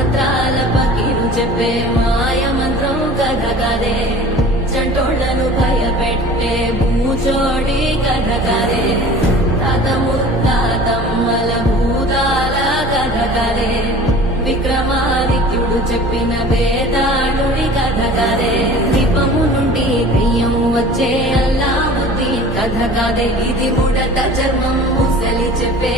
మంత్రాల పకీరు చెప్పే మాయ మంత్రం కథ కాదే చంటోళ్లను భయపెట్టే భూచోడి కథ కాదే తాత ముత్తాతమ్మల భూతాల కథ కాదే విక్రమాదిత్యుడు చెప్పిన వేదాళుడి కథ కాదే దీపము నుండి దెయ్యం వచ్చే అల్లావుద్దీన్ కథ కాదే ఇది ముడత చర్మం ముసలి చెప్పే